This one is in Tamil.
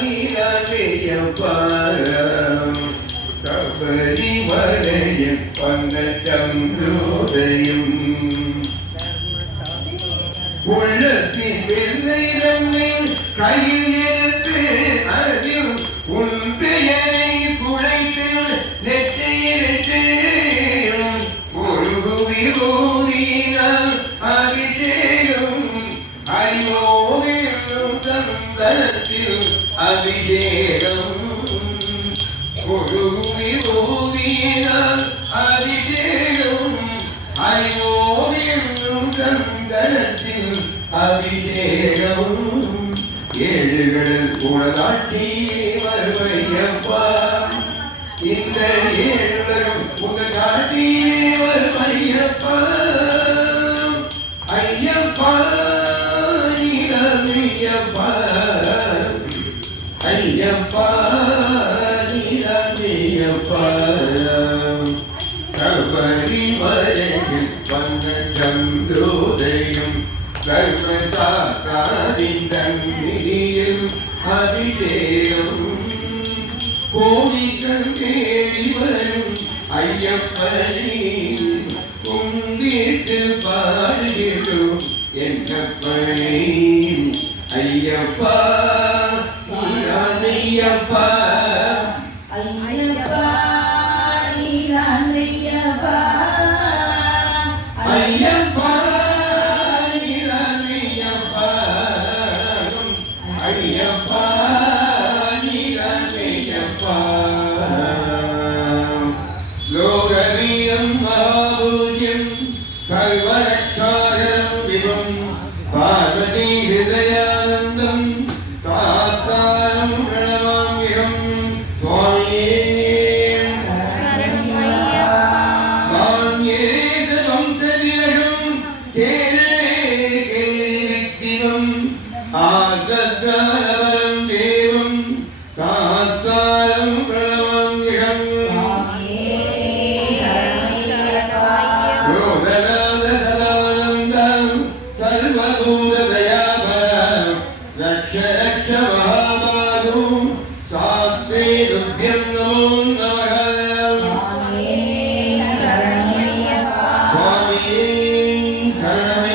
நீலமையப்பா சபரிமலையில் வந்த சந்திரோதயம் உள்ளத்தில் வெள்ளையில் கையில் எடுத்து அதில் உன் பெயரை குழைத்து நெற்றியிட்டு ஒரு விரோதினால் அபிஷேகம் அறிவோவிலும் தந்தத்தில் அபிஷேகம் ஒரு விரோதினால் அபிஷேகம் அறிவோவிலும் தந்தத்தில் அபிஷேகம் ஏழுகளில் உலகாட்டி வருவையப்பா இந்த ஏழுகளும் உலகாட்டி வருவையப்பா ஐயப்பா நீலமையப்பா ஐயப்பா நீலமையப்பா சபரிமலையில் வந்த சந்திரோதயம் சர்வசாதாரின் தன்னிதியில் அபிஷேகம் கோடிகள் தேடி வரும் ஐயப்பனே கும்பிட்டு பாடுகிறோம் என்னப்பனே ஐயப்பா ஐயப்பா ஐயப்பா நீலமையப்பா ஐயப்பா ஐயப்பா நீலமையப்பா லோகவீரம் மகாபூஜ்யம் சர்வரக்ஷாரம் விபம் பார்வதி ஹிருதயானந்தம் சாஸ்தாரம் பிரணமாமிகம் சுவாமியே சுவாமியே வம்சதிலகம் கேரே கேரித்திவம் ஆகத்வரம் தேவம் சாஸ்தாரம் பிரணமாமிகம் யோகநாதசதானந்தம் சர்வபூததயாபரம் ரக்ஷ ரக்ஷ மகாபாகு சாத்வே துப்யம் நமோ நமः சுவாமியே சரணமே